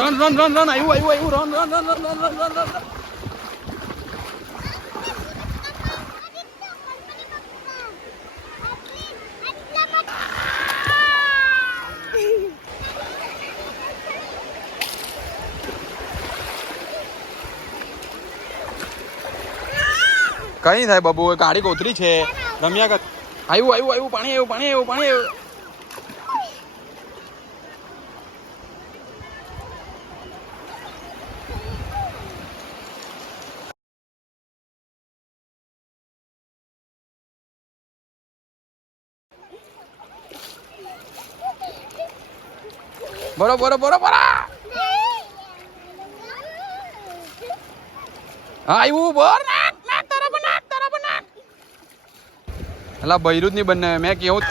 Run આવ્યું run. કઈ થાય બાબુ, ગાડી કોતરી છે, રમ્યા કર. આવ્યું પાણી. બરોબર. આવ્યું બોર નાખ. અલા બૈરું જ નહીં બને મેં કેવું.